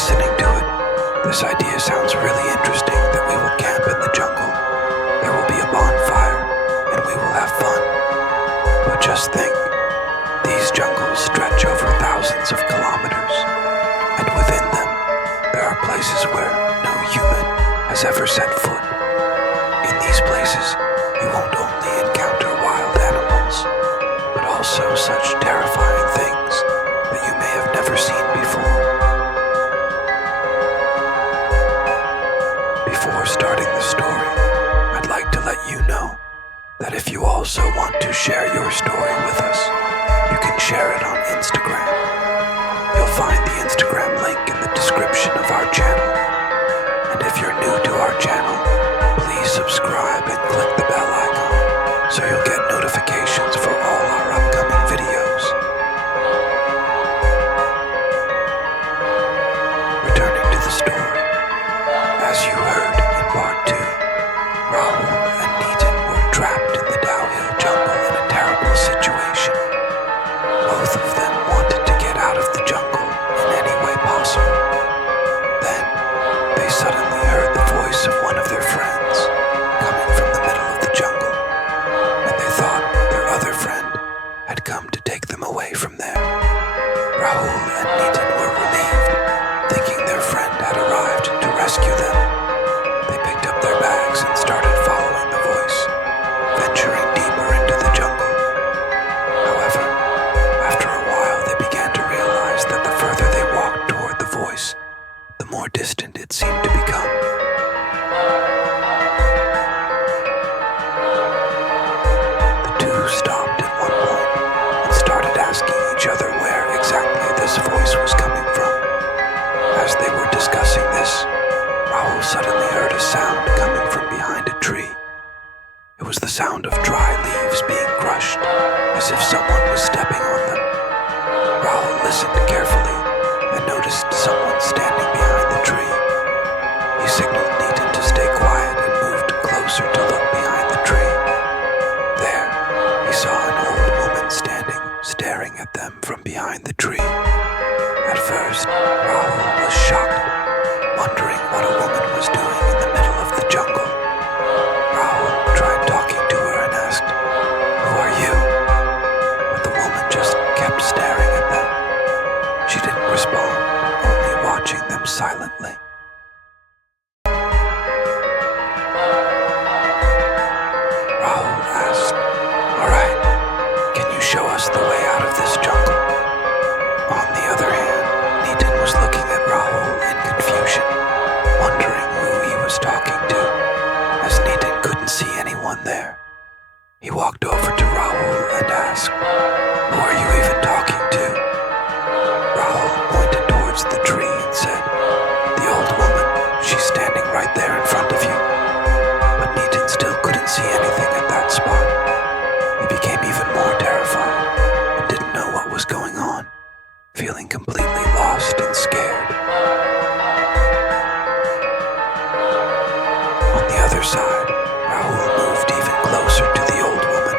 listening to it, this idea sounds really interesting that we will camp in the jungle. There will be a bonfire, and we will have fun. But just think, these jungles stretch over thousands of kilometers, and within them, there are places where no human has ever set foot. In these places, you won't only encounter wild animals, but also such terrifying things that you may have never seen before. Before starting the story, I'd like to let you know that if you also want to share your story with us, you can share it on Instagram. You'll find the Instagram link in the description of our channel. And if you're new to our channel, please subscribe and click the bell icon so you'll get notifications for all our upcoming videos. Returning to the story, as you heard in part 2, Rahul and Nitin were trapped in the downhill jungle in a terrible situation. Both of them wanted to get out of the jungle in any way possible. Then, they suddenly heard the voice of one of their friends coming from the middle of the jungle, and they thought their other friend had come to take them away from there. Rahul and Nitin were relieved, thinking their friend had arrived to rescue them. They picked up their bags and started following the voice, venturing deeper into the jungle. However, after a while they began to realize that the further they walked toward the voice, the more distant it seemed to become. The two stopped at one point and started asking each other where exactly this voice was coming from. As they were discussing this, Rahul suddenly heard a sound coming from behind a tree. It was the sound of dry leaves being crushed, as if someone was stepping on them. Rahul listened carefully and noticed someone standing behind the tree. He signaled Nitin to stay quiet and moved closer to look behind the tree. There, he saw an old woman standing, staring at them from behind the tree. At first, Rahul was shocked, wondering what a woman was doing in the middle of the jungle. Rahul tried talking to her and asked, "Who are you?" But the woman just kept staring at them. She didn't respond, only watching them silently. Rahul asked, "All right, can you show us the way out of this jungle?" On the other hand, Nitin was looking at Rahul in confusion, wondering who he was talking to, as Nitin couldn't see anyone there. He walked over to Rahul and asked, "Who are you even talking to?" Rahul pointed towards the tree and said, "The old woman, she's standing right there in front of you." But Nitin still couldn't see anything at that spot. He became even more terrified and didn't know what was going on, feeling completely lost and scared. On the other side, Rahul moved even closer to the old woman,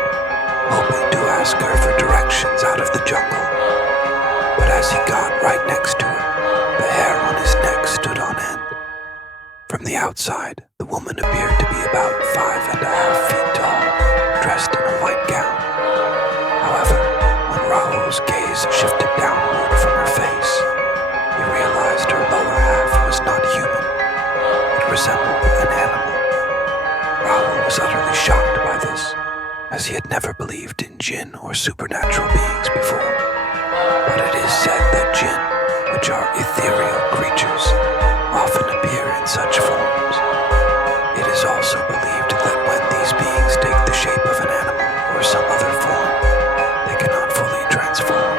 hoping to ask her for directions out of the jungle. But as he got right next to her, the hair on his neck stood on end. From the outside, the woman appeared to be about 5.5 feet tall, dressed in a white gown. However, when Rahul's gaze shifted downward from her face, he realized her lower half was not human. It resembled an animal. Rahul was utterly shocked by this, as he had never believed in jinn or supernatural beings before. But it is said that jinn, which are ethereal creatures, often appear in such forms. It is also believed that when these beings take the shape of an animal or some other form, they cannot fully transform.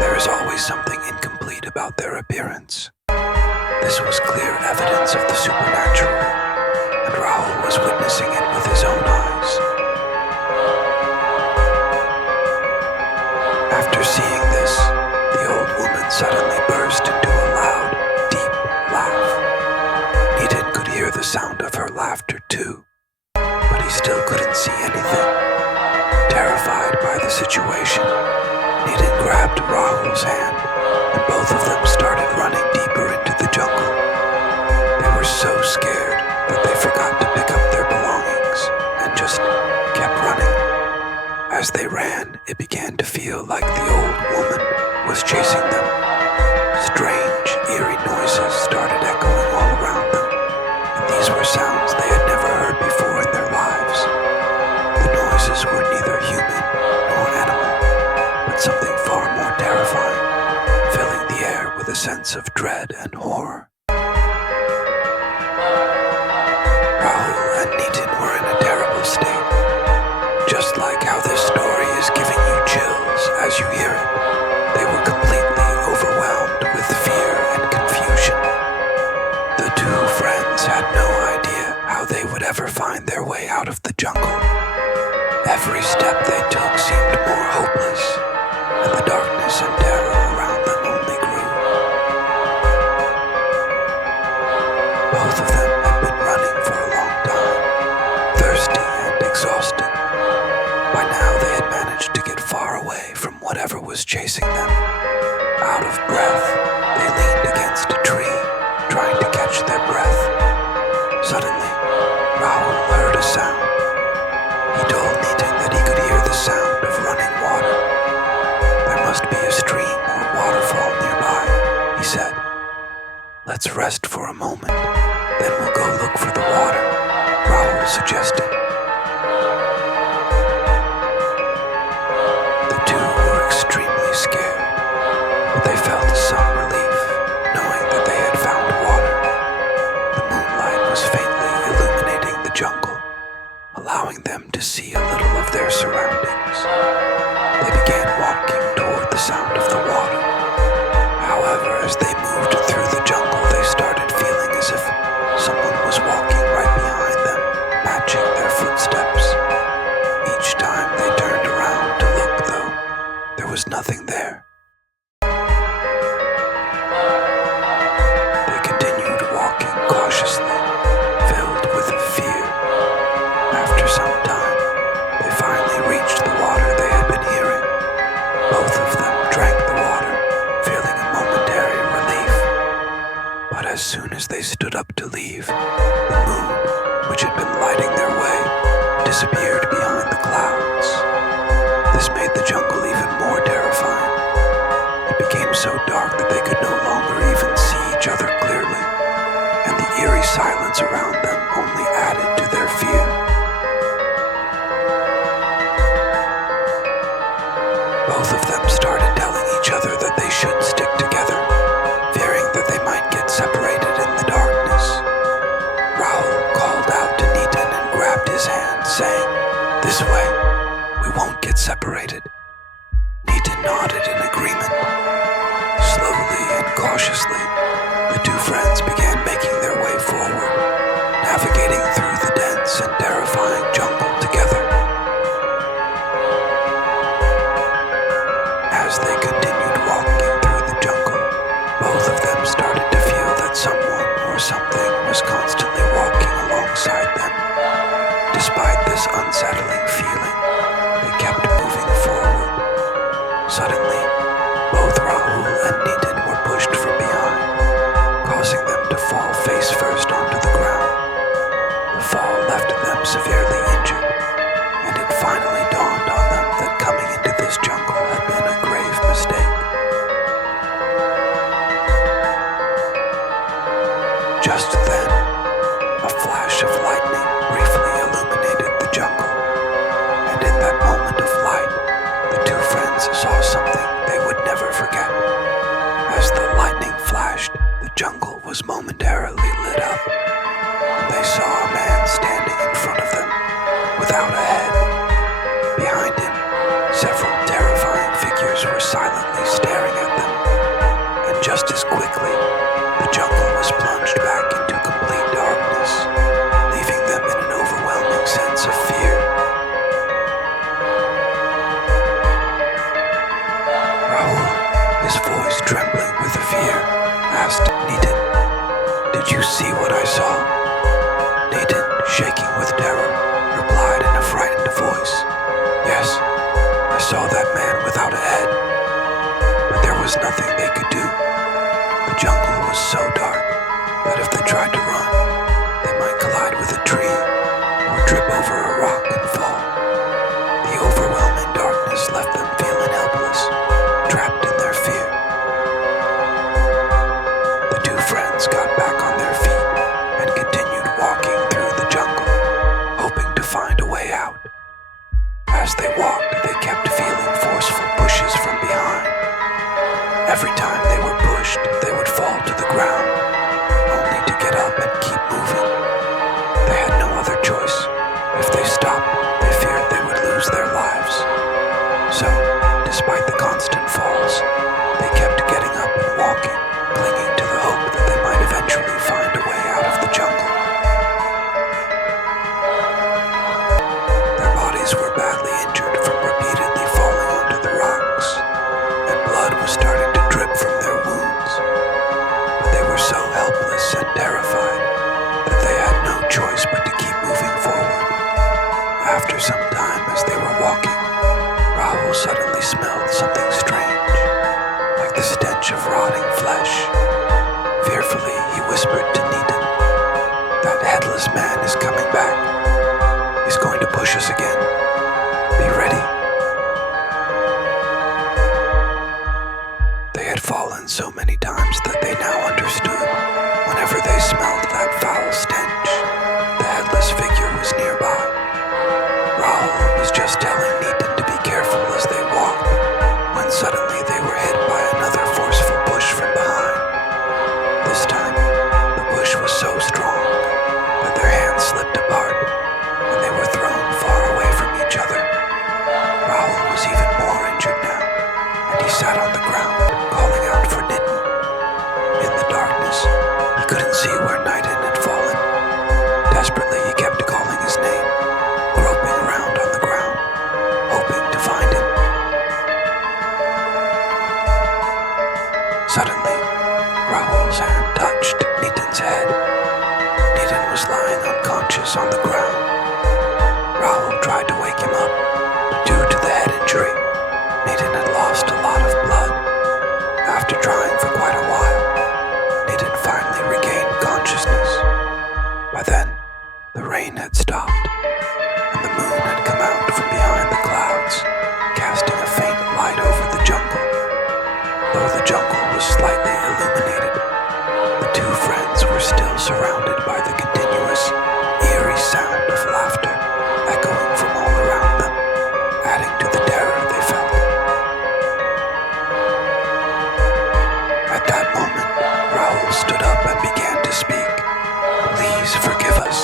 There is always something incomplete about their appearance. This was clear evidence of the supernatural, and Rahul was witnessing it with his own eyes. After seeing this, the old woman suddenly burst into a loud, deep laugh. Nitin could hear the sound of her laughter too, but he still couldn't see anything. Terrified by the situation, Nitin grabbed Rahul's hand, and both of them started running deeper into then it began to feel like the old woman was chasing them. Strange, eerie noises started echoing all around them, and these were sounds they had never heard before in their lives. The noises were neither human nor animal, but something far more terrifying, filling the air with a sense of dread and horror. Rahul and Nitin were in a terrible state. Just like how this story is giving you chills as you hear it, they were completely overwhelmed with fear and confusion. The two friends had no idea how they would ever find their way out of the jungle. Every step they took seemed more hopeless, and the darkness and terror around them only grew. Both of them had been running for a long time, thirsty and exhausted. By now they had managed to get far away from whatever was chasing them. Out of breath, they leaned against a tree, trying to catch their breath. Suddenly, Rahul heard a sound. He told Nitin that he could hear the sound of running water. There must be a stream or waterfall nearby, he said. Let's rest for a moment, then we'll go look for the water, Rahul suggested. The two were extremely scared, but they felt some relief, knowing that they had found water. The moonlight was faintly illuminating the jungle, allowing them to see a little of their surroundings. They began walking toward the sound of the water. However, as they moved through the jungle, they started feeling as if someone was walking right behind them, matching their footsteps. Each time they turned around to look, though, there was nothing there. They continued walking cautiously, filled with fear. After some time, they finally reached the water they had been hearing. Both of them drank the water, feeling a momentary relief. But as soon as they stood up to leave, the moon, which had been lighting their way, disappeared behind the clouds. This made the jungle even more terrifying. It became so dark that they could no longer even see each other clearly, and the eerie silence around them only added to their fear. Both of them started telling each other that they should stick together, fearing that they might get separated in the darkness. Rahul called out to Nitin and grabbed his hand, saying, "This way, we won't get separated." Nitin nodded in agreement. Slowly and cautiously, the two friends began making their way forward, navigating through the dense and terrifying jungle together. As they continued walking through the jungle, both of them started to feel that someone or something was constantly walking alongside them. Despite this unsettling feeling, they kept moving forward. Suddenly, both Rahul and Nitin were pushed from behind, causing them to fall face first onto the ground. The fall left them severely injured, and it finally dawned on them that coming into this jungle had been a grave mistake. Just then, a flash of lightning briefly illuminated the jungle, and in that moment of light, the two friends saw something they would never forget. As the lightning flashed, the jungle was momentarily lit up, and they saw a man standing in front of them, without a head. Behind him, several terrifying figures were silently staring at them, and just as quickly, the jungle was plunged back into complete darkness, leaving them in an overwhelming sense of fear. Rahul, his voice trembling with fear, asked Nitin, "Did you see what I saw?" Nitin, shaking with terror, replied in a frightened voice, "Yes, I saw that man without a head, but there was nothing they could do. The jungle was so dark that if they tried to run, they might collide with a tree or trip over a rock and fall. The overwhelming darkness left helpless and terrified that they had no choice but to keep moving forward. After some time as they were walking, Rahul suddenly smelled something strange, like the stench of rotting flesh. Fearfully, he whispered to Nitin, "That headless man is coming back. He's going to push us again. Be ready." They had fallen so many times that they now understood. Whenever they smelled that foul stench, the headless figure was nearby. Rahul was just telling Nitin to be careful as they walked, when suddenly they were hit by another forceful push from behind. This time, the push was so strong that their hands slipped apart and they were thrown far away from each other. Rahul was even more injured now, and he sat on the ground, calling out for Nitin. In the darkness, he couldn't see where Nitin had fallen. Desperately, he kept calling his name, groping around on the ground, hoping to find him. Suddenly, Rahul's hand touched Nitin's head. Nitin was lying unconscious on the ground. Rahul tried to wake him up, but due to the head injury, Nitin had lost a lot of blood. After trying for quite a while, Nitin finally regained consciousness. By then, the rain had stopped, and the moon had come out from behind the clouds, casting a faint light over the jungle. Though the jungle was slightly illuminated, the two friends were still surrounded by the continuous, eerie sound of laughter echoing from all around them, adding to the terror they felt. At that moment, Rahul stood up and began to speak. "Please forgive us.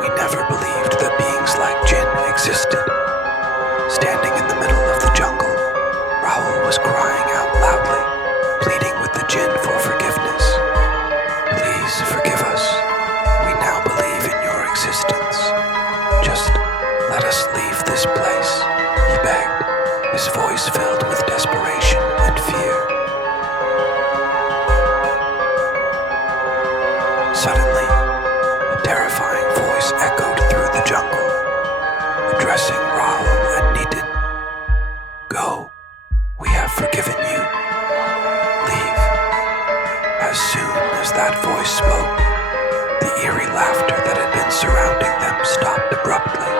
We never believed that beings like Jinn existed." Standing in the middle of the jungle, Rahul was crying out loudly, pleading with the Jinn for forgiveness. "Please forgive us. We now believe in your existence. Just let us leave this place," he begged, his voice filled with desperation and fear. Suddenly, a terrifying voice echoed through the jungle, addressing Rahul and Nitin. "Go. We have forgiven you. Leave." As soon as that voice spoke, the eerie laughter that had been surrounding them stopped abruptly,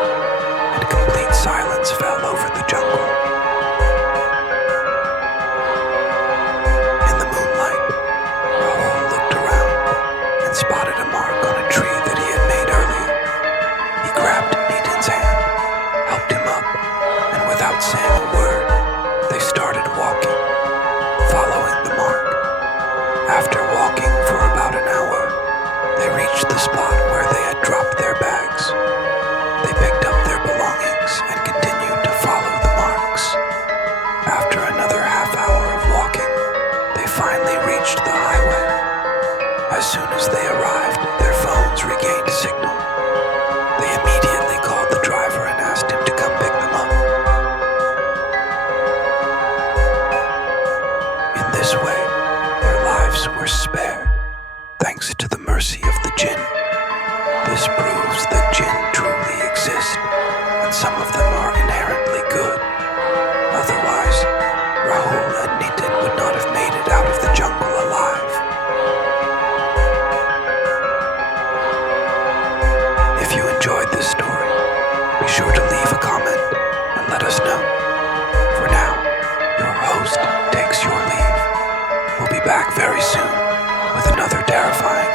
and complete silence fell over the jungle. In the moonlight, Rahul looked around and spotted a mark on a tree that he had made earlier. He grabbed Nitin's hand, helped him up, and without saying a word, they started walking, following the mark. After walking for about an hour, they reached the spot where they had dropped their bags. They picked up their belongings and continued to follow the marks. After another half hour of walking, they finally reached the highway. As soon as they arrived, their phones regained signal. They immediately called the driver and asked him to come pick them up. In this way, their lives were spared, thanks to the mercy of the Jinn. This proves that Jinn truly exist, and some of them are inherently good. Otherwise, Rahul and Nitin would not have made it out of the jungle alive. If you enjoyed this story, be sure to leave a comment and let us know. For now, your host takes your leave. We'll be back very soon with another terrifying